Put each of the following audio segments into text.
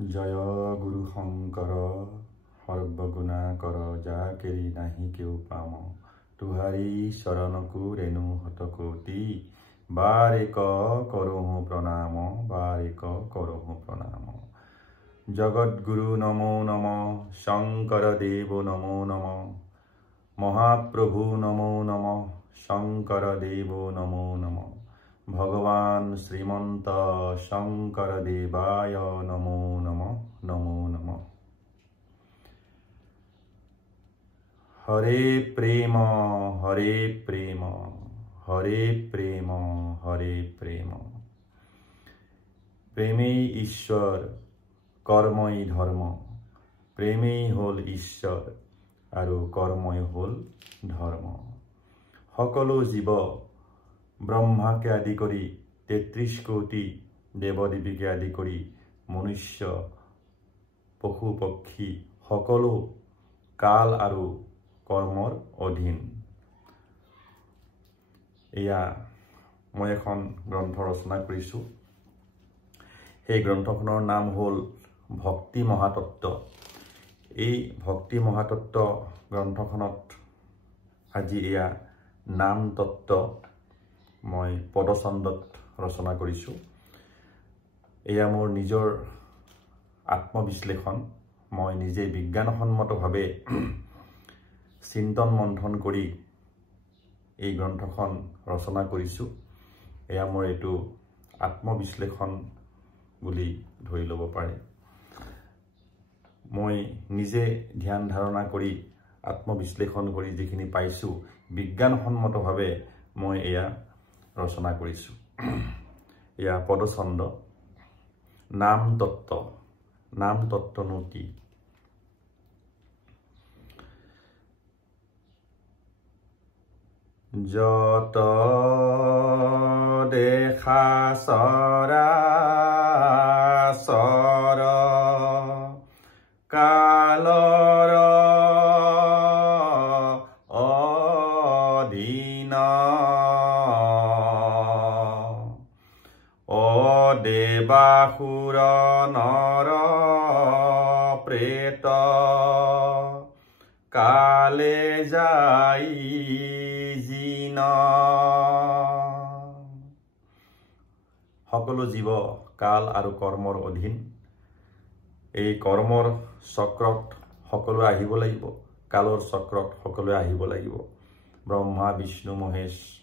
জয় গুৰু শঙ্কৰ সৰ্বগুণা কৰ যা কেৰি নাহি কেউ পাম তুহাৰি চৰণকু ৰেণু হতকোটি বাৰিক কৰোহু প্ৰণাম বাৰিক কৰোহু প্ৰণাম জগৎগুৰু নমো নম শংকৰ দেৱ নমো নম মহাপ্ৰভু নমো নম শংকৰ দেৱ নমো নম ভগৱান শ্ৰীমন্ত শংকৰ দেৱায় নমো নম নমো নম হৰে প্ৰেম হৰে প্ৰেম হৰে প্ৰেম হৰে প্ৰেম প্ৰেমেই ঈশ্বৰ কৰ্মই ধৰ্ম প্ৰেমেই হ'ল ঈশ্বৰ আৰু কৰ্মই হ'ল ধৰ্ম সকলো জীৱ ব্ৰহ্মাকে আদি কৰি ৩৩ কোটি দেৱদেৱীকে আদি কৰি মনুষ্য পশু পক্ষী সকলো কাল আৰু কৰ্মৰ অধীন এয়া মই এখন গ্ৰন্থ ৰচনা কৰিছোঁ সেই গ্ৰন্থখনৰ নাম হ'ল ভক্তি মহাতত্ত্ব এই ভক্তি মহাতত্ত্ব গ্ৰন্থখনত আজি এয়া নাম তত্ত্ব মই পদছন্দত ৰচনা কৰিছোঁ এয়া মোৰ নিজৰ আত্মবিশ্লেষণ মই নিজে বিজ্ঞানসন্মতভাৱে চিন্তন মন্থন কৰি এই গ্ৰন্থখন ৰচনা কৰিছোঁ এয়া মোৰ এইটো আত্মবিশ্লেষণ বুলি ধৰি ল'ব পাৰে মই নিজে ধ্যান ধাৰণা কৰি আত্মবিশ্লেষণ কৰি যিখিনি পাইছোঁ বিজ্ঞানসন্মতভাৱে মই এয়া ৰচনা কৰিছোঁ এয়া পদছন্দ নাম তত্ত্বনো কি যত দেখা চৰাচৰ কালৰ অধীন দেৱাসুৰ নৰ প্ৰেত কালে যাই জিন সকলো জীৱ কাল আৰু কৰ্মৰ অধীন এই কৰ্মৰ চক্ৰত সকলোৱে আহিব লাগিব কালৰ চক্ৰত সকলোৱে আহিব লাগিব ব্ৰহ্মা বিষ্ণু মহেশ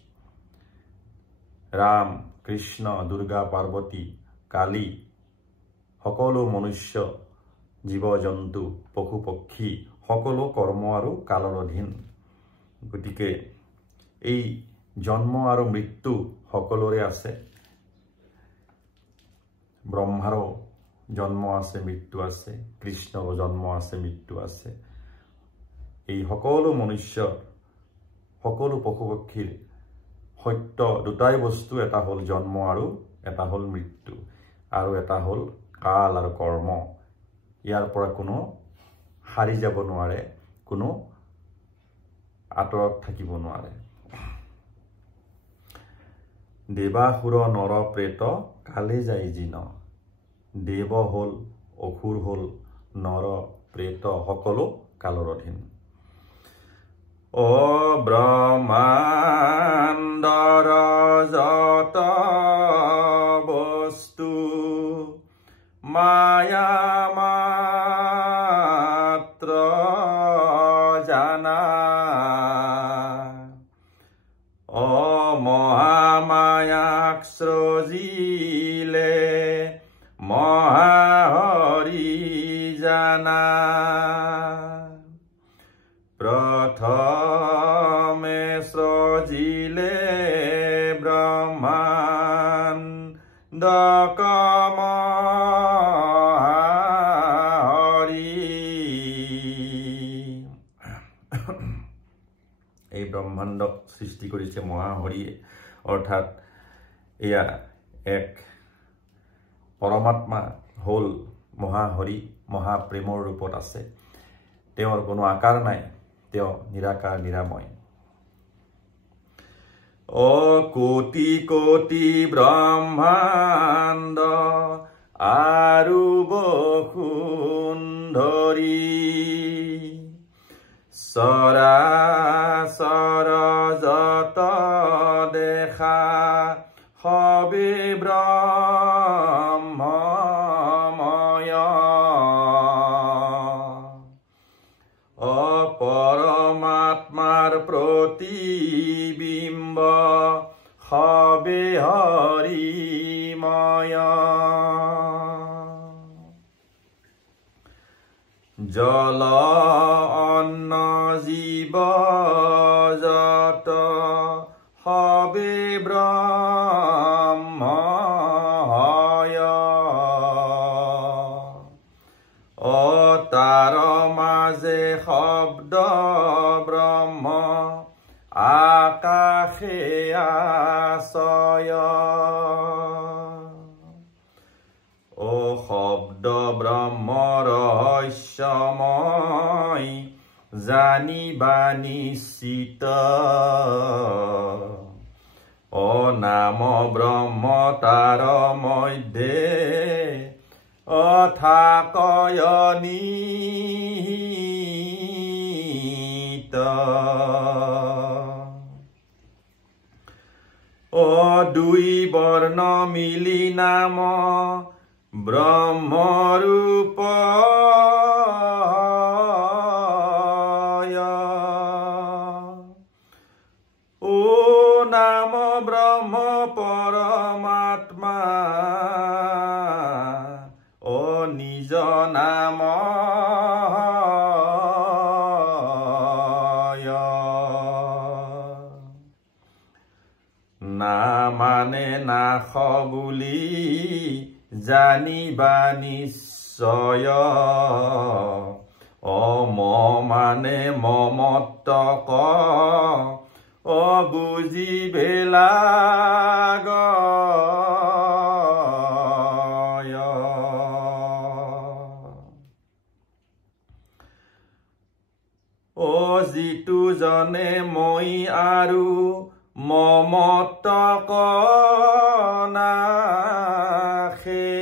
ৰাম কৃষ্ণ দুৰ্গা পাৰ্বতী কালী সকলো মনুষ্য জীৱ জন্তু পশু পক্ষী সকলো কৰ্ম আৰু কালৰ অধীন গতিকে এই জন্ম আৰু মৃত্যু সকলোৰে আছে ব্ৰহ্মাৰো জন্ম আছে মৃত্যু আছে কৃষ্ণৰো জন্ম আছে মৃত্যু আছে এই সকলো মনুষ্য সকলো পশু পক্ষীৰ সত্য দুটাই বস্তু এটা হ'ল জন্ম আৰু এটা হ'ল মৃত্যু আৰু এটা হ'ল কাল আৰু কৰ্ম ইয়াৰ পৰা কোনো হাৰি যাব নোৱাৰে কোনো আঁতৰত থাকিব নোৱাৰে দেৱাসুৰ নৰ প্ৰেত কালে যায় জিন দেৱ হ'ল অসুৰ হ'ল নৰ প্ৰেত সকলো কালৰ অধীন অ ব্ৰহ্মাণ্ডৰ যত বস্তু মায়া মাত্ৰ জানা অ মহামায়াক সৃজিলে মহাহৰি জানা প্ৰথমে সৃজিলে ব্ৰহ্মাণ্ড এই ব্ৰহ্মাণ্ডক সৃষ্টি কৰিছে মহাহৰিয়ে অৰ্থাৎ এয়া এক পৰমাত্মা হ'ল মহাহৰি মহাপ্ৰেমৰ ৰূপত আছে তেওঁৰ কোনো আকাৰ নাই তেওঁ নিৰাকাৰ নিৰাময় ও কোটি কোটি ব্ৰহ্মাণ্ড আৰু বহু চৰাচৰ যত দেখা সবে ব্ৰহ্মময় পৰমাত্মাৰ প্ৰতিবিম্ব সবে হৰিময় জল অন্ন জীৱ যত সবে ব্ৰহ্মময় তাৰ মাজে শব্দ ব্ৰহ্ম আকাশে আশ্ৰয় ও শব্দ ব্ৰহ্ম ৰহস্যময় জানিবা নিশ্চিত ও নাম ব্ৰহ্ম তাৰ মধ্যে অথাকয় নিহিত ও দুই বৰ্ণ মিলি নাম ব্ৰহ্মৰূপ ও নাম ব্ৰহ্ম পৰমাত্মা ও নিজ নাম না মানে নাশ বুলি জানিবা নিশ্চয় ও মানে মমত্বক ও বুজিবে লাগ ও যিটো জনে মই আৰু মমত্বক নাশে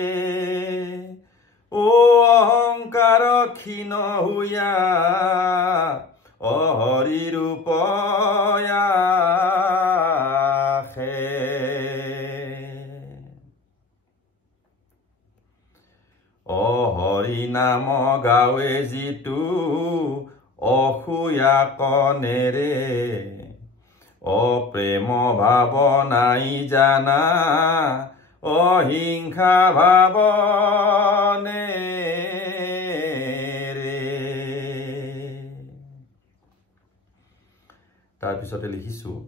ও অহংকাৰ ক্ষীণ হুয়া ও হৰি ৰূপ আখে ও হৰি নাম গাৱে যিটো অসুয়া কনেৰে ও প্ৰেম ভাৱ নাই জানা অহিংসা ভাৱনে তাৰপিছতে লিখিছো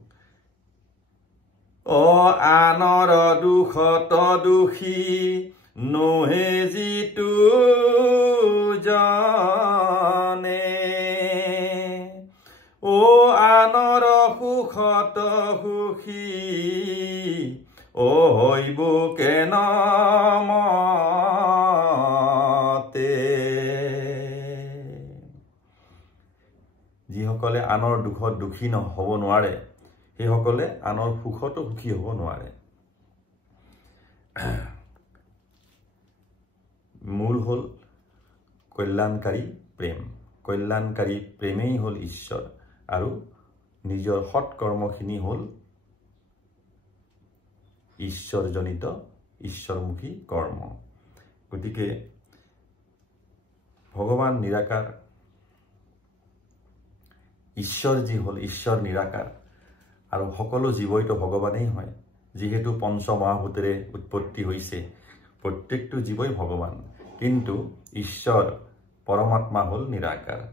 ও আনৰ দুখত দুখী নহে যিটো জানে ও আনৰ সুখত সুখী ও হইব কেন মতে যিসকলে আনৰ দুখত দুখী হ'ব নোৱাৰে সেইসকলে আনৰ সুখতো সুখী হ'ব নোৱাৰে মূল হ'ল কল্যাণকাৰী প্ৰেম কল্যাণকাৰী প্ৰেমেই হ'ল ঈশ্বৰ আৰু নিজৰ সৎকৰ্মখিনি হ'ল ঈশ্বৰজনিত ঈশ্বৰমুখী কৰ্ম গতিকে ভগৱান নিৰাকাৰ ঈশ্বৰ যি হ'ল ঈশ্বৰ নিৰাকাৰ আৰু সকলো জীৱইতো ভগৱানেই হয় যিহেতু পঞ্চমহাভূতেৰে উৎপত্তি হৈছে প্ৰত্যেকটো জীৱই ভগৱান কিন্তু ঈশ্বৰ পৰমাত্মা হ'ল নিৰাকাৰ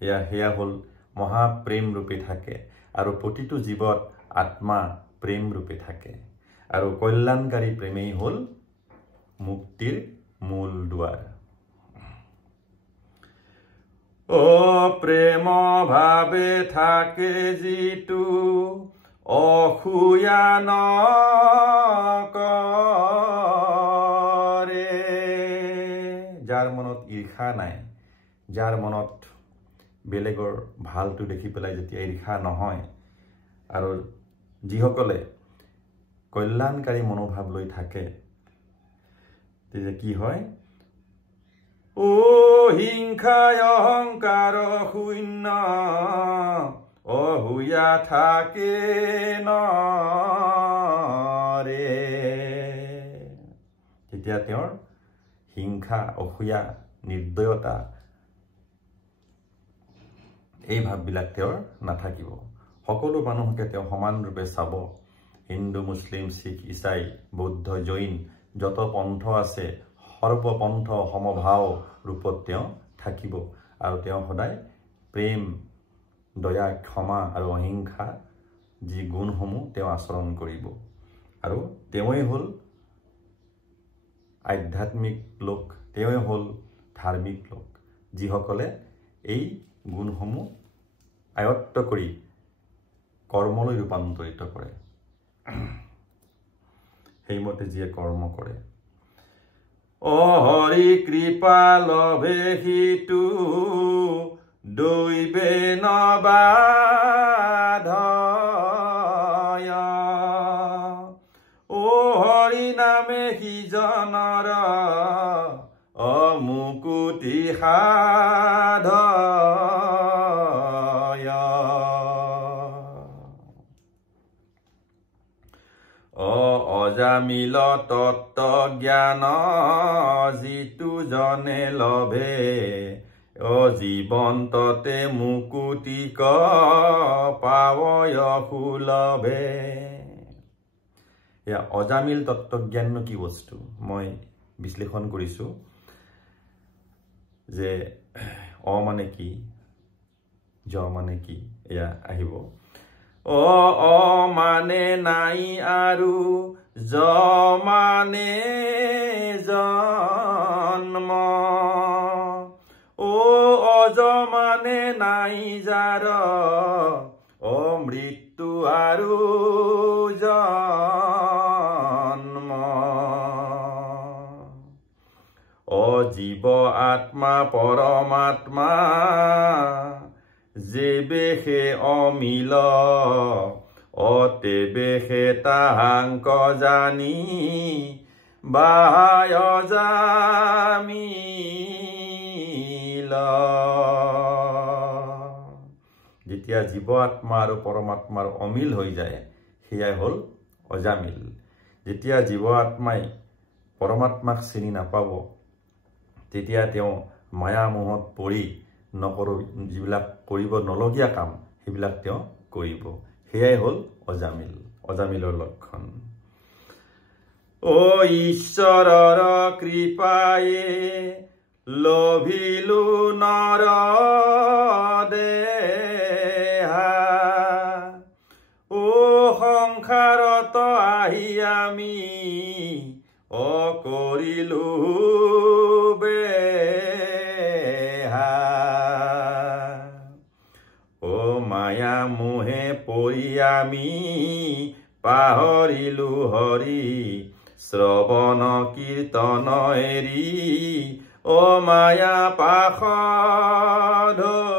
সেয়া হ'ল মহাপ্ৰেম ৰূপে থাকে আৰু প্ৰতিটো জীৱত আত্মা প্ৰেম ৰূপে থাকে আৰু কল্যাণকাৰী প্ৰেমেই হ'ল মুক্তিৰ মূল দুৱাৰ ও প্ৰেম ভাবে থাকে যিটো অসুয়া নকৰে যাৰ মনত ঈৰ্ষা নাই যাৰ মনত বেলেগৰ ভালটো দেখি পেলাই যেতিয়া ঈৰ্ষা নহয় আৰু যিসকলে কল্যাণকাৰী মনোভাৱ লৈ থাকে তেতিয়া কি হয় ও হিংসায় অহংকাৰ শূন্য অহুয়া থাকে নৰে। তেতিয়া তেওঁৰ হিংসা অসূয়া নিৰ্দয়তা এই ভাৱবিলাক তেওঁৰ নাথাকিব। সকলো মানুহকে তেওঁ সমানৰূপে চাব। হিন্দু মুছলিম শিখ ইছাই বৌদ্ধ জৈন যত পন্থ আছে সৰ্বপন্থ সমভাৱ ৰূপত তেওঁ থাকিব আৰু তেওঁ সদায় প্ৰেম দয়া ক্ষমা আৰু অহিংসা যি গুণসমূহ তেওঁ আচৰণ কৰিব। আৰু তেওঁই হ'ল আধ্যাত্মিক লোক, তেওঁই হ'ল ধাৰ্মিক লোক, যিসকলে এই গুণসমূহ আয়ত্ত কৰি কৰ্মলৈ ৰূপান্তৰিত কৰে। সেইমতে যিয়ে কৰ্ম কৰে। অ হৰি কৃপা লভে সিটো দৈবে নবাধয়। ও হৰি নামে সিজনৰ অমুকুতি সাধয়। অজামিল তত্ত্ব জ্ঞান যিটো জনে লভে জীৱন্ততে মুকুতিক পাৱয় সুলভে। এয়া অজামিল তত্ত্বজ্ঞাননো কি বস্তু মই বিশ্লেষণ কৰিছোঁ যে অ মানে কি, জ মানে কি, এয়া আহিব। অ অ মানে নাই আৰু জ মানে জন্ম। ও অজ মানে নাই যাৰ মৃত্যু আৰু জন্ম। অজীৱ আত্মা পৰমাত্মা যেবেশে অমিল অতেবেশে তাহাংক জানি বাহায় অজামিল। যেতিয়া জীৱ আত্মা আৰু পৰমাত্মাৰ অমিল হৈ যায় সেয়াই হ'ল অজামিল। যেতিয়া জীৱ আত্মাই পৰমাত্মাক চিনি নাপাব তেতিয়া তেওঁ মায়া মোহত পৰি যিবিলাক কৰিব নলগীয়া কাম সেইবিলাক তেওঁ কৰিব। সেয়াই হ'ল অজামিল, অজামিলৰ লক্ষণ। ও ঈশ্বৰৰ কৃপায়ে লভিলো নৰ দেহা। ও সংসাৰত আহি আমি কৰিলো বেহা। ও মায়া মোহে পৰি আমি পাহৰিলো হৰি শ্ৰৱণ কীৰ্তন এৰি। ও মায়া পাশ ধৰি।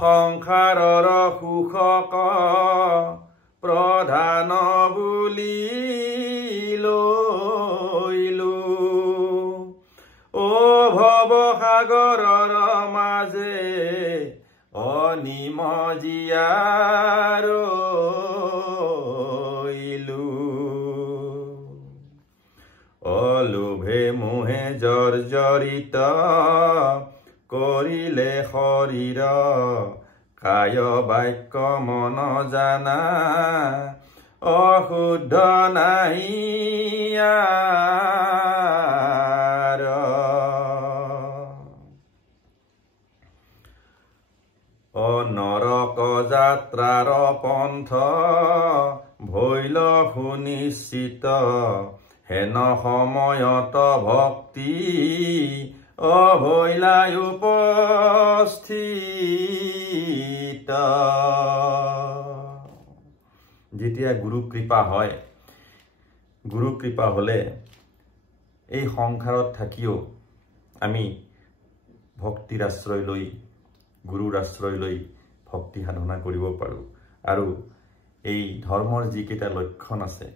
সংসাৰৰ সুখক প্ৰধান বুলি লৈলো। ও ভৱসাগৰৰ মাজে অনিম জীয়াৰইলো। অলোভে মোহে জৰ্জৰিত কৰিলে শৰীৰ কায় বাক্য মন জানা অশুদ্ধ নাই আৰ। নৰক যাত্ৰাৰ পন্থ ভৈল সুনিশ্চিত হেন সময়ত ভক্তি অভৈলাই উপস্থিত। যেতিয়া গুৰু কৃপা হয়, গুৰু কৃপা হলে এই সংসাৰত থাকিও আমি ভক্তিৰ আশ্ৰয় লৈ গুৰুৰ আশ্ৰয় লৈ ভক্তি সাধনা কৰিব পাৰোঁ। আৰু এই ধৰ্মৰ যিকেইটা লক্ষণ আছে,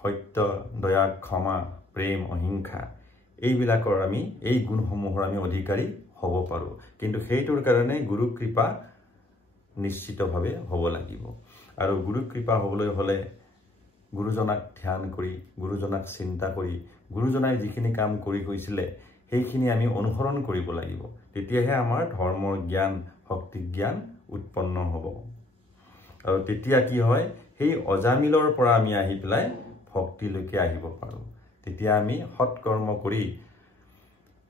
সত্য, দয়া, ক্ষমা, প্ৰেম, অহিংসা, এইবিলাকৰ আমি এই গুণসমূহৰ আমি অধিকাৰী হ'ব পাৰোঁ। কিন্তু সেইটোৰ কাৰণে গুৰু কৃপা নিশ্চিতভাৱে হ'ব লাগিব। আৰু গুৰু কৃপা হ'বলৈ হ'লে গুৰুজনাক ধ্যান কৰি, গুৰুজনাক চিন্তা কৰি, গুৰুজনাই যিখিনি কাম কৰি গৈছিলে সেইখিনি আমি অনুসৰণ কৰিব লাগিব। তেতিয়াহে আমাৰ ধৰ্মৰ জ্ঞান, ভক্তি জ্ঞান উৎপন্ন হ'ব। আৰু তেতিয়া কি হয়, সেই অজামিলৰ পৰা আমি আহি পেলাই ভক্তিলৈকে আহিব পাৰোঁ। তেতিয়া আমি সৎকৰ্ম কৰি,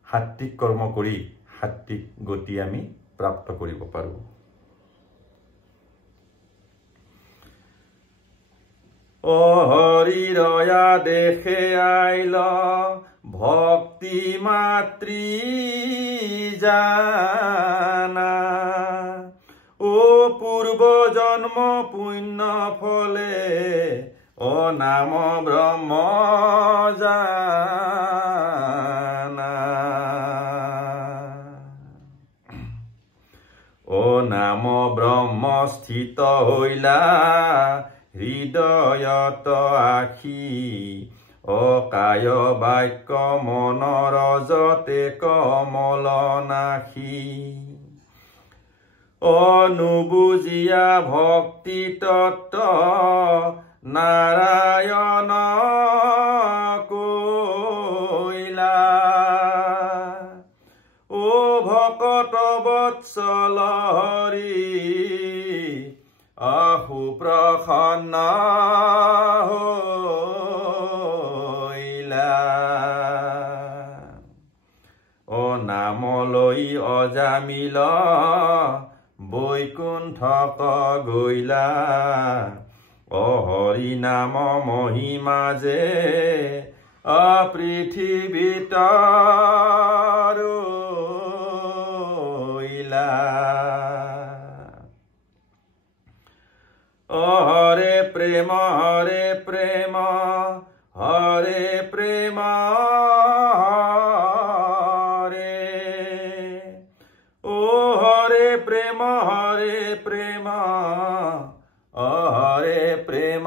সাত্বিক কৰ্ম কৰি সাত্বিক গতি আমি প্ৰাপ্ত কৰিব পাৰোঁ। অ হৰি দয়া দেখে আইল ভক্তি মাতৃ জানা, ও পূর্ব জন্ম পুণ্য ফলে ও নাম ব্রহ্ম জানা, ও নাম ব্রহ্ম স্থিত হইলা হৃদয়ত আখি, ও কায় বাক্য মনৰজতে কমল নাখি, অনুবুজিয়া ভক্তি তত্ত্ব নাৰায়ণ কইলা, ও ভকত বৎসল হৰি আহু প্ৰসন্ন হইলা, ও নামলৈ অজামিল বৈকুণ্ঠক গইলা, ও হৰি নাম মহিমা যে পৃথিৱীত ৰইলা, ও হৰে প্ৰেম হৰে প্ৰেম হৰে প্ৰেম হৰে, ও হৰে প্ৰেম হৰে প্ৰেম হৰে প্ৰেম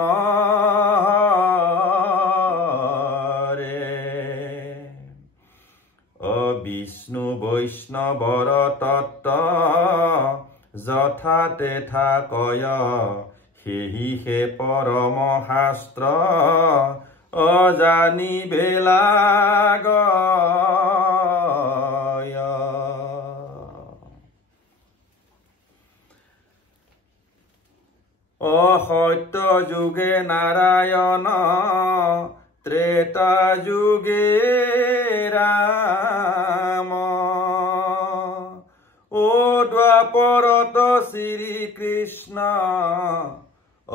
হৰে, ও বিষ্ণু বৈষ্ণৱৰ তত্ত্ব যথা তেথা কয়, সেহি হে পৰম শাস্ত্ৰ অজানিবে লাগয়, ও সত্য যুগে নাৰায়ণ ত্ৰেতা যুগে ৰাম, ও দ্বাপৰত শ্ৰীকৃষ্ণ, ও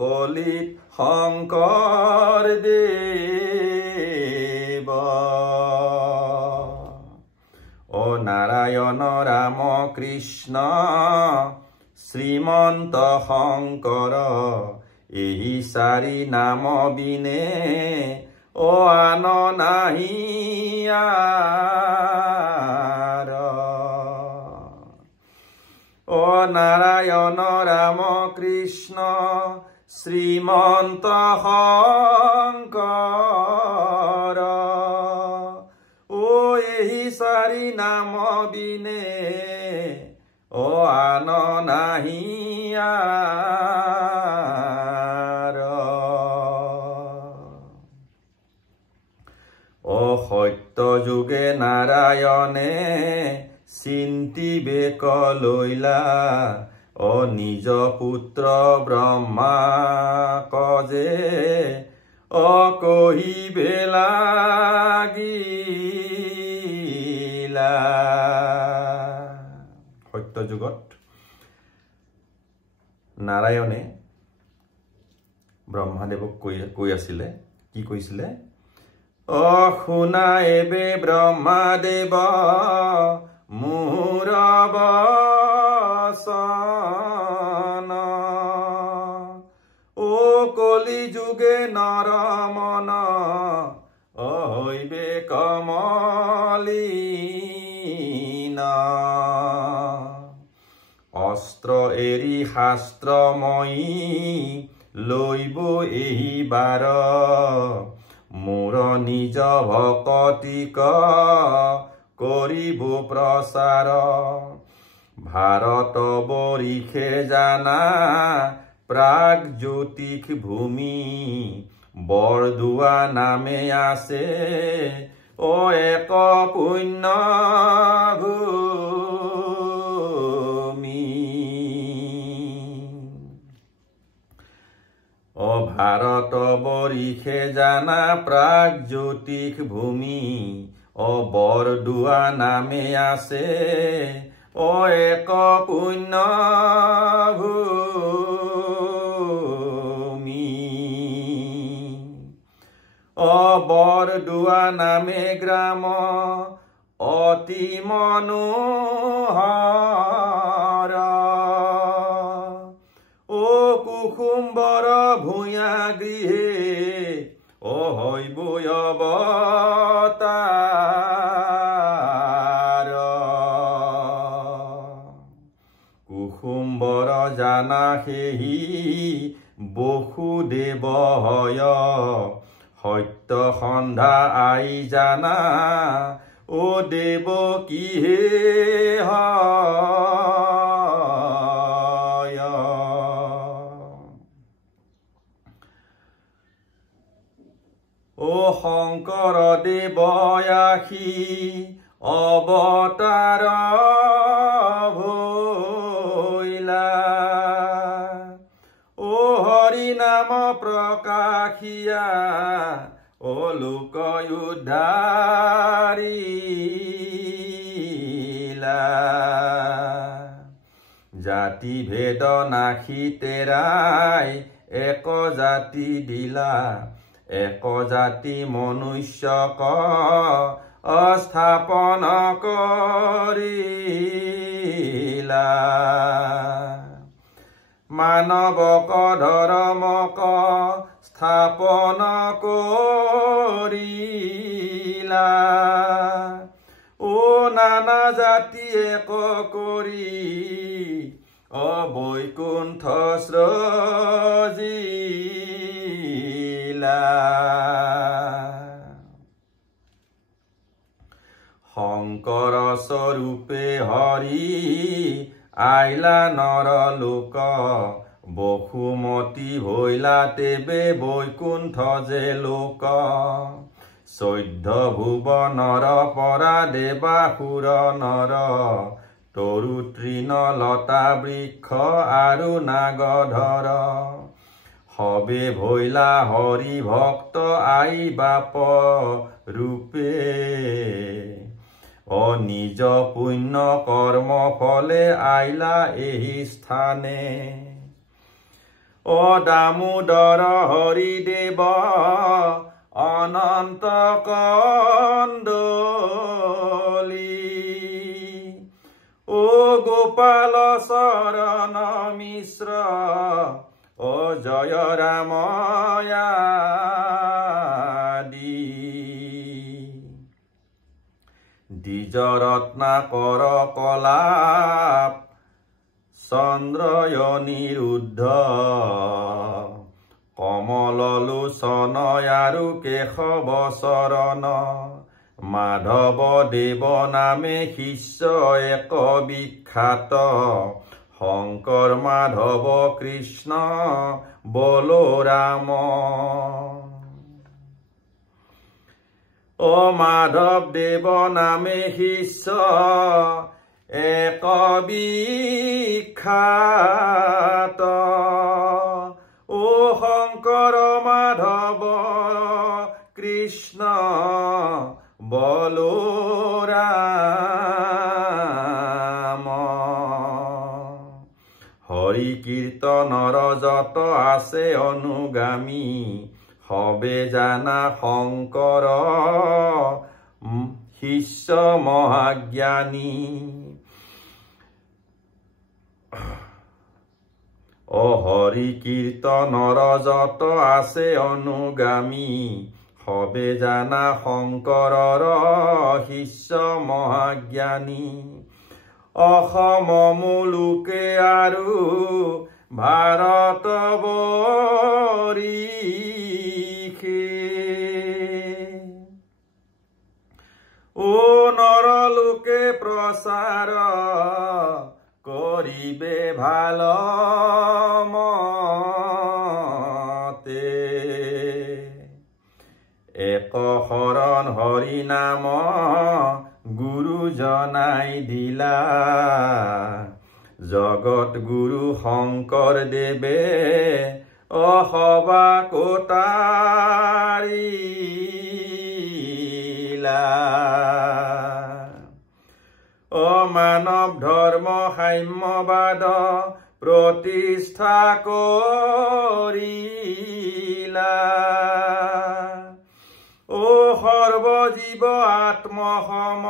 কলিত শংকৰ দেৱ, ও নাৰায়ণ ৰাম কৃষ্ণ শ্ৰীমন্ত শংকৰ, এই চাৰি নাম বিনে ও আন নাহি আৰ, ও নাৰায়ণ ৰাম কৃষ্ণ শ্ৰীমন্ত শংকৰ, ও এই চাৰি নাম বিনে ও আন নাহি আৰ, ও সত্য যুগে নাৰায়ণে চিন্তিবে কলৈলা, ও নিজ পুত্ৰ ব্ৰহ্মা কজে ও কহিবে লাগিলা। সত্য যুগত নাৰায়ণে ব্ৰহ্মাদেৱক কৈ আছিলে, কি কৈছিলে? অ শুনা এবে ব্ৰহ্মাদেৱ মোৰ বচন, ও কলি যুগে নৰমন হৈবে কমলীন, অস্ত্ৰ এৰি শাস্ত্ৰময়ী লৈব এইবাৰ মোৰ নিজ ভকতিক কৰিব প্ৰচাৰ ভাৰত বৰিষে জানা প্ৰাগজ্যোতিষ ভূমি বৰদোৱা নামে আছে ও এক পুণ্য ভূমি ও ভাৰত বৰিষে জানা প্ৰাগজ্যোতিষ ভূমি ও বৰদোৱা নামে আছে ও এক পুণ্য ভূমি ও বৰদোৱা নামে গ্ৰাম অতি মনোহৰ ও কুসুম্বৰ ভূঞা গৃহে ও হৈব অৱতাৰ কুসুম্বৰ জানা সেহি বসুদেৱ হয় সত্য সন্ধ্যা আই জানা ও দেৱ কিহে হয় ও শংকৰ দেৱয়াসী অৱতাৰ ভৈলা ও হৰি নাম প্ৰকাশিয়া ও লোক উদ্ধাৰিলা জাতি ভেদ নাশী তেৰাই এক জাতি দিলা এক জাতি মনুষ্যক অস্থাপন কৰিলা মানৱক ধৰ্মক স্থাপন কৰিলা ও নানা জাতি এক কৰি বৈকুণ্ঠ সৃজিলা শংকৰ স্বৰূপে হৰি আইলা নৰ লোক বসুমতী হৈলা তেবে বৈকুণ্ঠ যে লোক 14 ভুৱনৰ পৰা দেৱাসুৰ নৰ তৰু তৃণ লতা বৃক্ষ আৰু নাগধৰ সবে ভৈলা হৰি ভক্ত আই বাপ ৰূপে ও নিজ পুণ্য কৰ্ম ফলে আইলা এই স্থানে ও দামোদৰ হৰিদেৱ অনন্ত কন্দলি ও গোপাল শৰণ মিশ্ৰ ও জয় ৰাময়াদি দ্বিজ ৰত্নাকৰ কলাপ চন্দ্ৰয়নিৰুদ্ধ কমল লোচন আৰু কেশৱ চৰণ মাধৱ দেৱ নামে শিষ্য এক বিখ্যাত শংকৰ মাধৱ কৃষ্ণ বলোৰাম ও মাধৱ দেৱ নামে শিষ্য এক বিখ্যাত ও শংকৰ মাধৱ কৃষ্ণ বলোৰাম হৰি কীৰ্তনৰ যত আছে অনুগামী সবে জানা শংকৰ শিষ্য মহাজ্ঞানী ও হৰি কীৰ্তনৰ যত আছে অনুগামী সবে জানা শংকৰৰ শিষ্য মহাজ্ঞানী অসম মুলুকে আৰু ভাৰত বৰিষে ও নৰলোকে প্ৰচাৰ কৰিবে ভাল মতে এক শৰণ হৰি নাম গুৰু জনাই দিলা জগত গুৰু শংকৰ দেৱে অসবা কোটাৰিলা মানৱ ধৰ্ম সাম্যবাদ প্ৰতিষ্ঠা কৰিলা ও সৰ্বজীৱ আত্মসম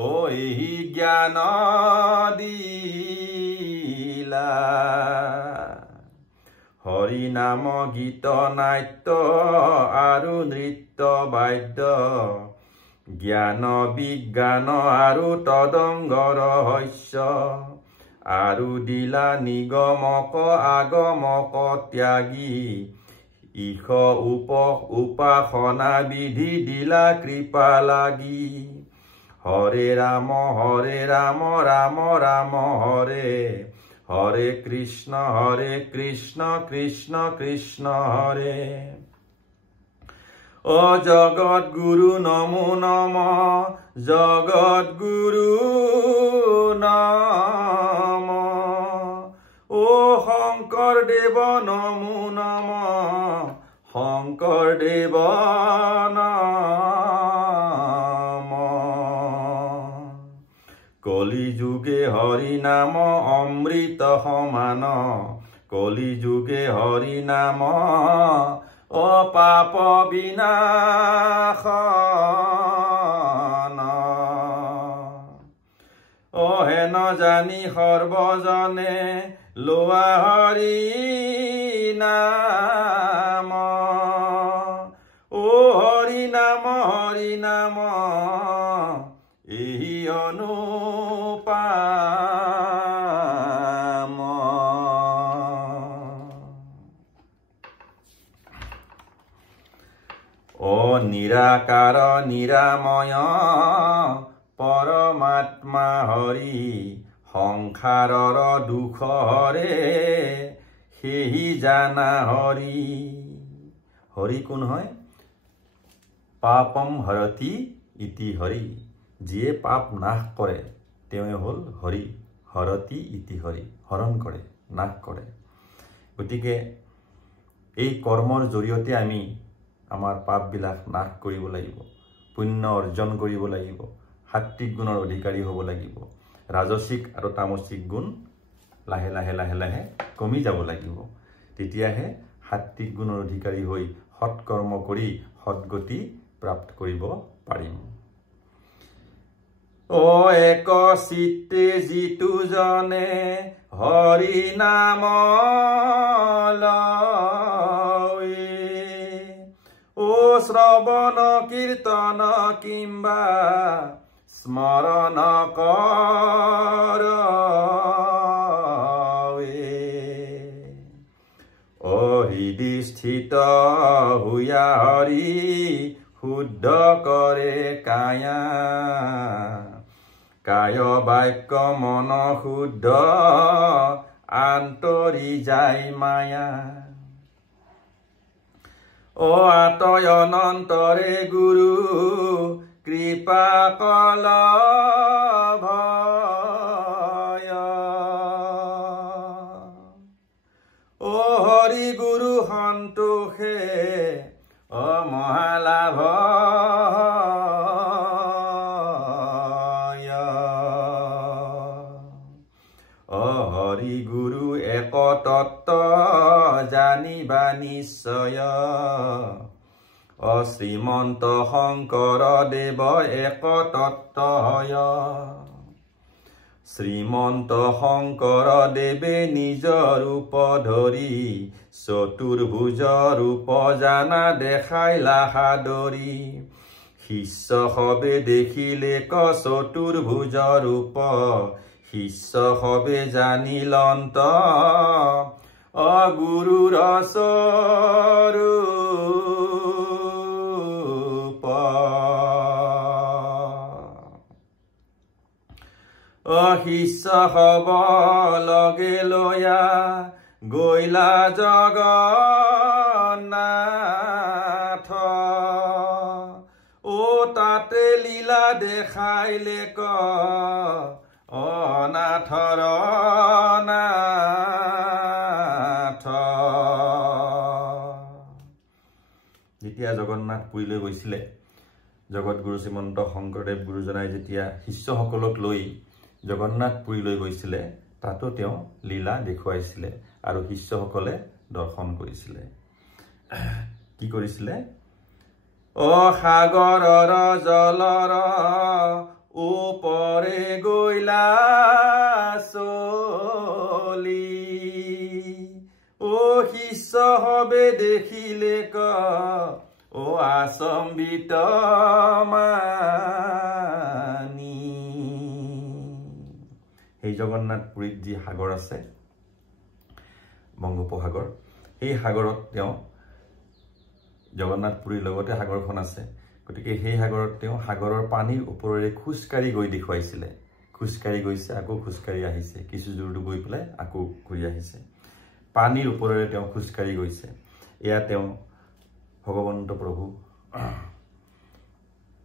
ও এই জ্ঞান দিলা হৰি নাম গীত নাট্য আৰু নৃত্য বাদ্য জ্ঞান বিজ্ঞান আৰু তদংগ ৰহস্য আৰু দিলা নিগমক আগমক ত্যাগী ইশ উপাসনা বিধি দিলা কৃপা লাগি হৰে ৰাম ৰাম ৰাম হৰে হৰে কৃষ্ণ কৃষ্ণ কৃষ্ণ হৰে ও জগত গুৰু নমো নম জগত গুৰু নম ও শংকৰদেৱ নমো নম শংকৰদেৱ নম কলি যুগে হৰি নাম অমৃত সমান কলি যুগে হৰি নাম ও পাপ বিনাশন ও হেন জানি সৰ্বজনে লোৱা হৰি নাম ও হৰি নাম এই অনুপাম ও নিৰাকাৰ নিৰাময় পৰমাত্মা হৰি সংসাৰৰ দুখ হৰে সেহি জানা হৰি হৰি কোন হয় পাপম হৰতি ইতি হৰি যিয়ে পাপ নাশ কৰে তেওঁ হ'ল হৰি হৰতি ইতি হৰি হৰণ কৰে নাশ কৰে গতিকে এই কৰ্মৰ জৰিয়তে আমি আমাৰ পাপবিলাক নাশ কৰিব লাগিব পুণ্য অৰ্জন কৰিব লাগিব সাত্বিক গুণৰ অধিকাৰী হ'ব লাগিব ৰাজসিক আৰু তামসিক গুণ লাহে লাহে লাহে লাহে কমি যাব লাগিব তেতিয়াহে সাত্বিক গুণৰ অধিকাৰী হৈ সৎকৰ্ম কৰি সৎগতি প্ৰাপ্ত কৰিব পাৰিম ও এক চিত্তে যিটো জনে হৰি নাম লয় ও শ্ৰৱণ কীৰ্তন কিম্বা স্মৰণ ও হৃদি স্থিত হুয়া হৰি শুদ্ধ কৰে কায়া কায় বাক্য মন শুদ্ধ আন্তৰি যায় মায়া ও আতয় অনন্তৰে গুৰু কৃপা কলভয় ও হৰি গুৰু সন্তোষে ও মহালাভ ও হৰি গুৰু এক তত্ত্ব জানিবা নিশ্চয় ও শ্ৰীমন্ত শংকৰ দেৱ এক তত্ত্ব হয় শ্ৰীমন্ত শংকৰ দেৱে নিজ ৰূপ ধৰি চতুৰ্ভুজ ৰূপ জানা দেখাইলা সাদৰি শিষ্য হবে দেখিলে ক চতুৰ্ভুজ ৰূপ শিষ্য হবে জানিলন্ত অগুৰুৰ স্বৰূপ শিষ্য হব লগে লয়া গৈলা জগন্নাথ ও তাতে লীলা দেখাইলে ক অনাথৰ নাথ যেতিয়া জগন্নাথ পুৰীলৈ গৈছিলে জগতগুৰু শ্ৰীমন্ত শংকৰদেৱ গুৰুজনাই যেতিয়া শিষ্যসকলক লৈ জগন্নাথ পুৰীলৈ গৈছিলে তাতো তেওঁ লীলা দেখুৱাইছিলে আৰু শিষ্যসকলে দৰ্শন কৰিছিলে কি কৰিছিলে অ সাগৰৰ জলৰ ওপৰে গৈলা চলি ও শিষ্য হবে দেখিলে ক ও আচম্বিত মানি এই জগন্নাথ পুৰীত যি সাগৰ আছে বংগোপসাগৰ এই সাগৰত তেওঁ জগন্নাথ পুৰীৰ লগতে সাগৰখন আছে গতিকে সেই সাগৰত তেওঁ সাগৰৰ পানীৰ ওপৰেৰে খোজকাঢ়ি গৈ দেখুৱাইছিলে খোজকাঢ়ি গৈছে আকৌ খোজকাঢ়ি আহিছে কিছু দূৰ গৈ পেলাই আকৌ ঘূৰি আহিছে পানীৰ ওপৰেৰে তেওঁ খোজকাঢ়ি গৈছে এয়া তেওঁ ভগৱন্ত প্ৰভু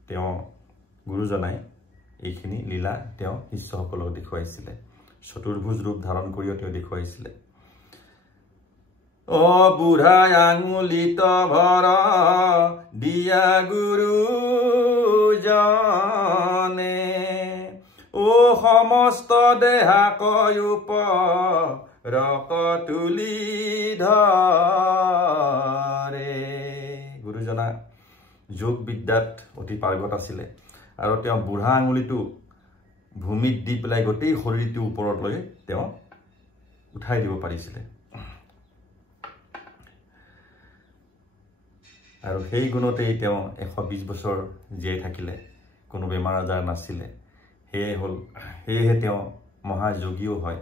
তেওঁ গুৰুজনাই এইখিনি লীলা তেওঁ শিষ্যসকলক দেখুৱাইছিলে চতুৰ্ভুজ ৰূপ ধাৰণ কৰিও তেওঁ দেখুৱাইছিলে ও বুঢ়া আঙুলিত ভৰ দিয়া গুৰুজনে ও সমস্ত দেহা কয়ুপ ৰক তুলি ধৰে গুৰুজনা যোগ বিদ্যাত অতি পাৰ্গত আছিলে আৰু তেওঁ বুঢ়া আঙুলিটো ভূমিত দি পেলাই গোটেই শৰীৰটো ওপৰত লৈ তেওঁ উঠাই দিব পাৰিছিলে আৰু সেই গুণতেই তেওঁ 120 বছৰ জীয়াই থাকিলে কোনো বেমাৰ আজাৰ নাছিলে সেয়েহে তেওঁ মহাযোগীও হয়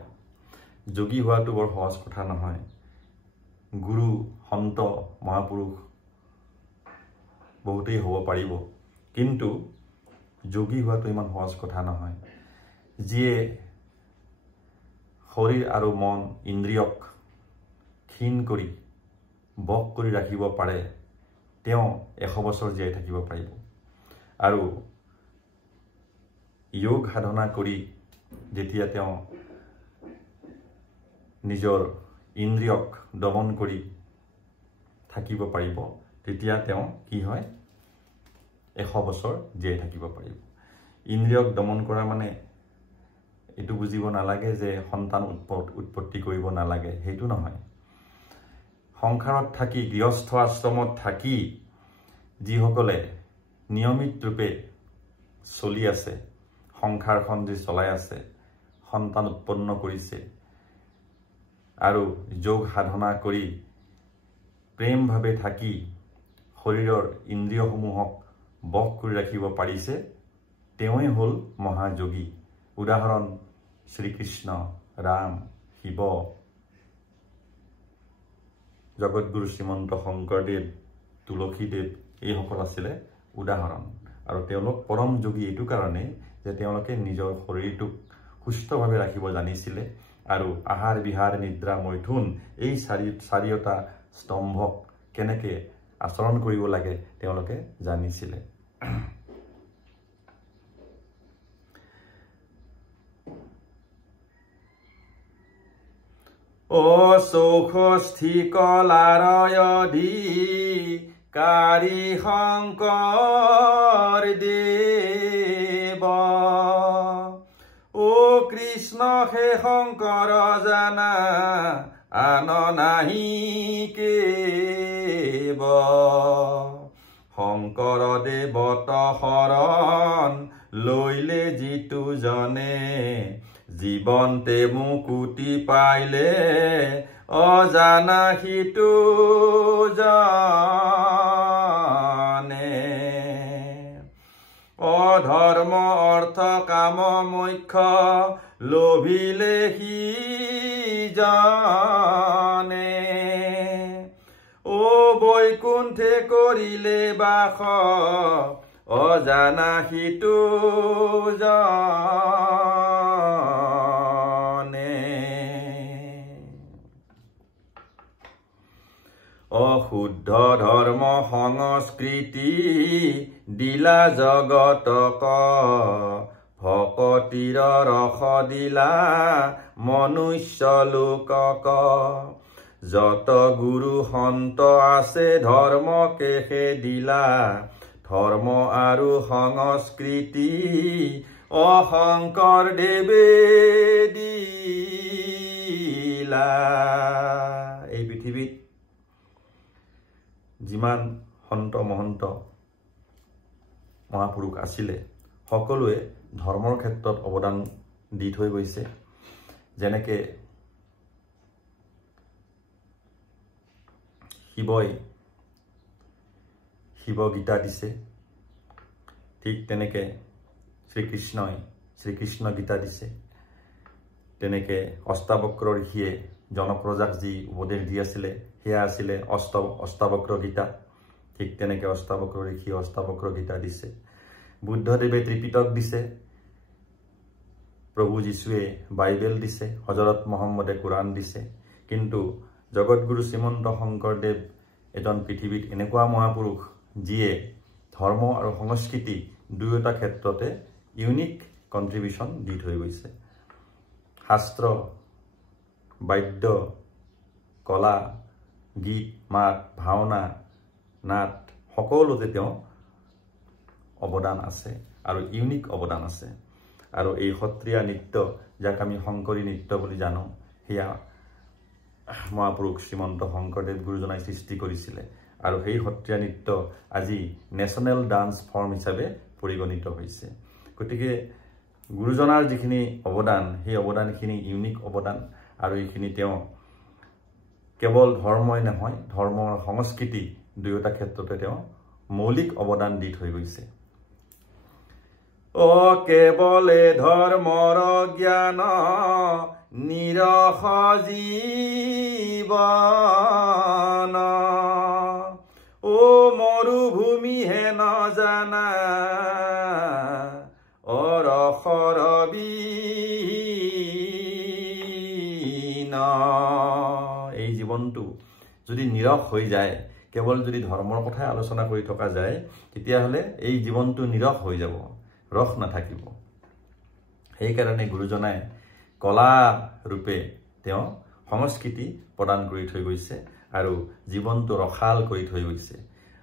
যোগী হোৱাটো বৰ সহজ কথা নহয় গুৰু সন্ত মহাপুৰুষ বহুতেই হ'ব পাৰিব কিন্তু যোগী হোৱাটো ইমান সহজ কথা নহয় যিয়ে শৰীৰ আৰু মন ইন্দ্ৰিয়ক ক্ষীণ কৰি বশ কৰি ৰাখিব পাৰে তেওঁ 100 বছৰ জীয়াই থাকিব পাৰিব আৰু যোগ সাধনা কৰি যেতিয়া তেওঁ নিজৰ ইন্দ্ৰিয়ক দমন কৰি থাকিব পাৰিব তেতিয়া তেওঁ কি হয় 100 বছৰ জীয়াই থাকিব পাৰিব ইন্দ্ৰিয়ক দমন কৰা মানে এটো বুজিব নালাগে যে সন্তান উৎপত্তি কৰিব নালাগে হেতু নহয় সংসাৰত থাকি গৃহস্থ আশ্ৰমত থাকি যিসকলে নিয়মিত ৰূপে চলি আছে সংসাৰখন যে চলাই আছে সন্তান উৎপন্ন কৰিছে আৰু যোগ সাধনা কৰি প্ৰেমভাৱে থাকি শৰীৰৰ ইন্দ্ৰিয়সমূহক বশ কৰি ৰাখিব পাৰিছে তেওঁই হ'ল মহাযোগী উদাহৰণ শ্ৰীকৃষ্ণ ৰাম শিৱ জগতগুৰু শ্ৰীমন্ত শংকৰদেৱ তুলসীদেৱ এইসকল আছিলে উদাহৰণ আৰু তেওঁলোক পৰম যোগী এইটো কাৰণে যে তেওঁলোকে নিজৰ শৰীৰটোক সুস্থভাৱে ৰাখিব জানিছিলে আৰু আহাৰ বিহাৰ নিদ্ৰা মৈথুন এই চাৰিটা স্তম্ভক কেনেকে আচৰণ কৰিব লাগে তেওঁলোকে জানিছিলে ও চৌষষ্ঠি কলাৰয়ধি কাৰি শংকৰ দেৱ ও কৃষ্ণ হে শংকৰ জানা আন নাহি কেব শংকৰ দেৱত শৰণ লৈলে যিটো জনে জীৱন্তে মুকুতি পাইলে অজানা সিটো জানে অৰ্থ কাম মোক্ষ লোভিলে সি জানে ও বৈকুণ্ঠে কৰিলে বাস অজানা সিটো জানে অশুদ্ধ ধৰ্ম সংস্কৃতি দিলা জগতক ভকতিৰ ৰস দিলা মনুষ্য লোকক যত গুৰু সন্ত আছে ধৰ্মকে সে দিলা ধৰ্ম আৰু সংস্কৃতি শংকৰদেৱে দিলা এই পৃথিৱীত যিমান সন্ত মহন্ত মহাপুৰুষ আছিলে সকলোৱে ধৰ্মৰ ক্ষেত্ৰত অৱদান দি থৈ গৈছে যেনেকে শিৱই শিৱগীতা দিছে ঠিক তেনেকে শ্ৰীকৃষ্ণই শ্ৰীকৃষ্ণ গীতা দিছে তেনেকে অষ্টাবক্ৰ ঋষিয়ে জনপ্ৰজাক যি উপদেশ দি আছিলে সেয়া আছিলে অষ্টাবক্ৰ গীতা ঠিক তেনেকে অষ্টাবক্ৰ ঋষি অষ্টাবক্ৰ গীতা দিছে বুদ্ধদেৱে ত্ৰিপিটক দিছে প্ৰভু যীশুৱে বাইবেল দিছে হজৰত মহম্মদে কোৰাণ দিছে কিন্তু জগতগুৰু শ্ৰীমন্ত শংকৰদেৱ এজন পৃথিৱীত এনেকুৱা মহাপুৰুষ যিয়ে ধৰ্ম আৰু সংস্কৃতি দুয়োটা ক্ষেত্ৰতে ইউনিক কন্ট্ৰিবিউশন দি থৈ গৈছে শাস্ত্ৰ বাদ্য কলা গীত মাত ভাওনা নাট সকলোতে তেওঁ অৱদান আছে আৰু ইউনিক অৱদান আছে আৰু এই সত্ৰীয়া নৃত্য যাক আমি শংকৰী নৃত্য বুলি জানো সেয়া মহাপুৰুষ শ্ৰীমন্ত শংকৰদেৱ গুৰুজনাই সৃষ্টি কৰিছিলে আৰু সেই সত্ৰীয়া নৃত্য আজি নেশ্যনেল ডান্স ফৰ্ম হিচাপে পৰিগণিত হৈছে গতিকে গুৰুজনাৰ যিখিনি অৱদান সেই অৱদানখিনি ইউনিক অৱদান আৰু এইখিনি তেওঁ কেৱল ধৰ্মই নহয় ধৰ্ম আৰু সংস্কৃতি দুয়োটা ক্ষেত্ৰতে তেওঁ মৌলিক অৱদান দি থৈ গৈছে অ কেৱলে ধৰ্মৰ জ্ঞান নিৰখ জীৱন ও মৰুভূমি হে নজানা অৰখৰ বিন এই জীৱনটো যদি নিৰখ হৈ যায় কেৱল যদি ধৰ্মৰ কথাই আলোচনা কৰি থকা যায় তেতিয়াহ'লে এই জীৱনটো নিৰখ হৈ যাব ৰস নাথাকিব সেইকাৰণে গুৰুজনাই কলা ৰূপে তেওঁ সংস্কৃতি প্ৰদান কৰি থৈ গৈছে আৰু জীৱনটো ৰসাল কৰি থৈ গৈছে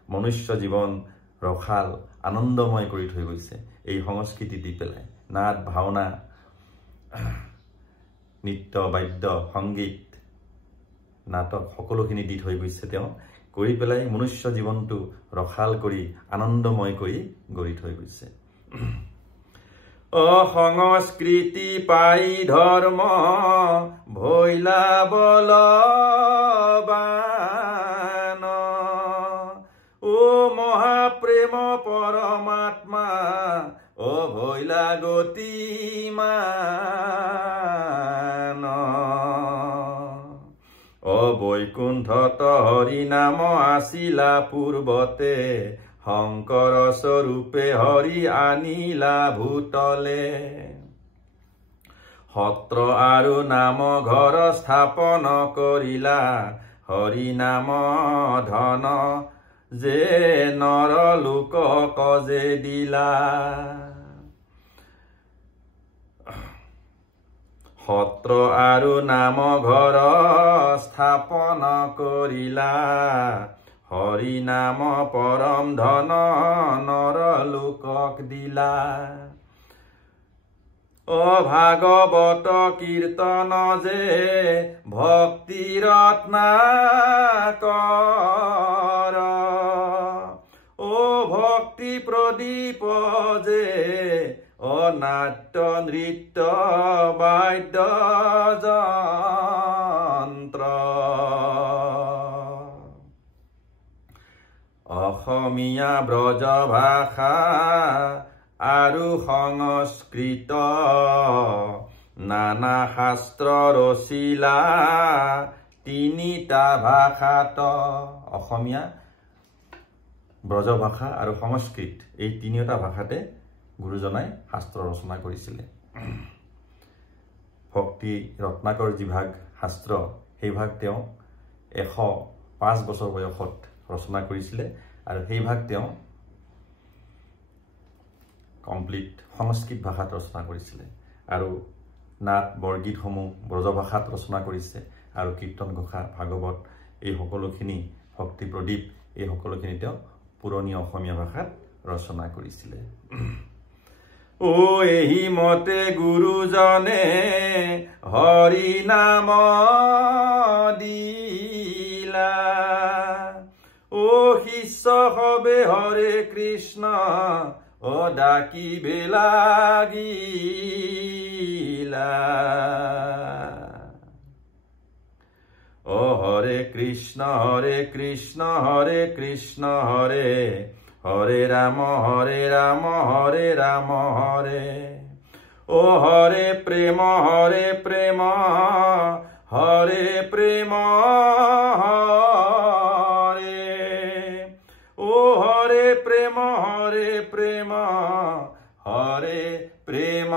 মনুষ্য জীৱন ৰসাল আনন্দময় কৰি থৈ গৈছে এই সংস্কৃতি দি পেলাই নাট ভাওনা নৃত্য বাদ্য সংগীত নাটক সকলোখিনি দি থৈ গৈছে তেওঁ কৰি পেলাই মনুষ্য জীৱনটো ৰসাল কৰি আনন্দময় কৰি গঢ়ি থৈ গৈছে সংস্কৃতি পাই ধৰ্ম ভৈলা বলবান ও মহাপ্ৰেম পৰমাত্মা ও ভৈলা গতিমান ও বৈকুণ্ঠত হৰি নাম আছিলা পূৰ্বতে শংকৰ স্বৰূপে হৰি আনিলা ভূতলে সত্ৰ আৰু নাম ঘৰ স্থাপন কৰিলা হৰি নাম ধন যে নৰ লোকক যে দিলা সত্ৰ আৰু নাম ঘৰ স্থাপন কৰিলা হৰি নাম পৰম ধন নৰ লোকক দিলা ভাগৱত কীৰ্তন যে ভক্তি ৰত্নাকৰ ভক্তি প্ৰদীপ যে নাট্য নৃত্য বাদ্য যন্ত্ৰ অসমীয়া ব্ৰজ ভাষা আৰু সংস্কৃত নানা শাস্ত্ৰ ৰচিলা তিনিটা ভাষাত অসমীয়া ব্ৰজভাষা আৰু সংস্কৃত এই তিনিটা ভাষাতে গুৰুজনাই শাস্ত্ৰ ৰচনা কৰিছিলে ভক্তি ৰত্নাকৰ যি ভাগ শাস্ত্ৰ সেই ভাগ তেওঁ 105 বছৰ বয়সত ৰচনা কৰিছিলে আৰু সেই ভাগ তেওঁ কমপ্লিট সংস্কৃত ভাষাত ৰচনা কৰিছিলে আৰু নাট বৰগীতসমূহ ব্ৰজভাষাত ৰচনা কৰিছে আৰু কীৰ্তন ঘোষা ভাগৱত এই সকলোখিনি ভক্তি প্ৰদীপ এই সকলোখিনি তেওঁ পুৰণি অসমীয়া ভাষাত ৰচনা কৰিছিলে ও এহি মতে গুৰুজনে হৰি নাম দিলা ও শিষ্য হবে হৰে কৃষ্ণ ও ডাকিবে লাগিলা ও হরে কৃষ্ণ হরে কৃষ্ণ হরে কৃষ্ণ হরে হরে রাম হরে রাম হরে রাম হরে ও হরে প্রেম হরে প্রেম হরে প্রেম হরে ও হরে প্রেম হরে প্রেম হরে প্রেম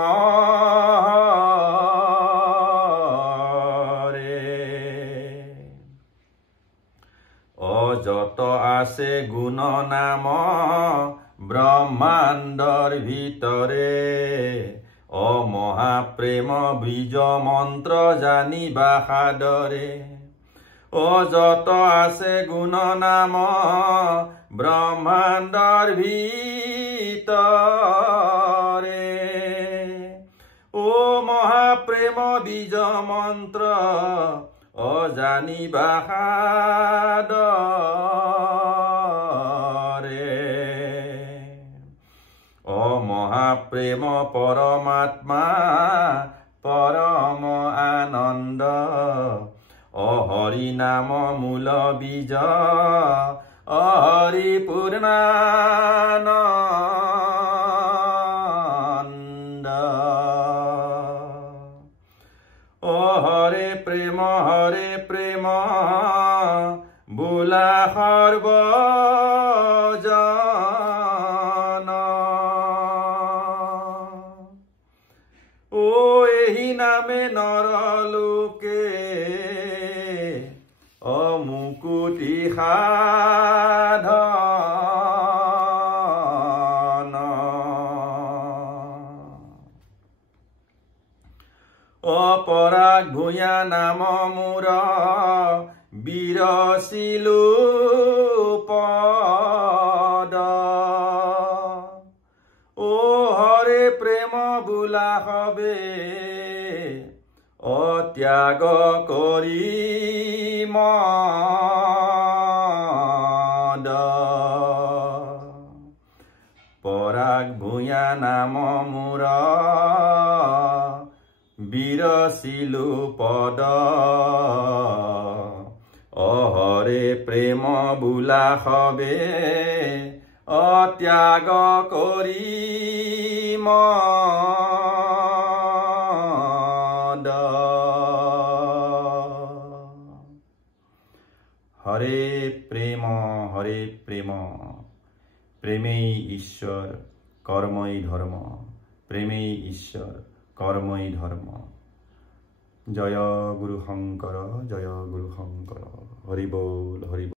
যত আছে গুণ নাম ব্ৰহ্মাণ্ডৰ ভিতৰে অ মহাপ্ৰেম বীজ মন্ত্ৰ জানিবা সাদৰে অ যত আছে গুণ নাম ব্ৰহ্মাণ্ডৰ ভিতৰে অ মহাপ্ৰেম বীজ মন্ত্ৰ অজানিবা সাদৰে অ মহাপ্ৰেম পৰমাত্মা পৰম আনন্দ অ হৰি নাম মূল বীজ অ হৰি পূৰ্ণানন্দ ও হৰে প্ৰেম বোলা সৰ্বজন ও এহি নামে নৰলোকে অমুকুতি সাধন অপৰাগ ভূঞা নাম মূৰ বিৰচিলো পদ ও হৰে প্ৰেম বোলা হবে অত্যাগ কৰি মদ পৰাগ ভূঞা নাম মূৰ বিৰচিলো পদ অ হৰে প্ৰেম বোলা হবে অত্যাগ কৰি মদ হৰে প্ৰেম প্ৰেমেই ঈশ্বৰ কৰ্মই ধৰ্ম প্ৰেমেই ঈশ্বৰ কৰ্মই ধৰ্ম জয় গুৰু শংকৰ হৰি বল হৰি বল।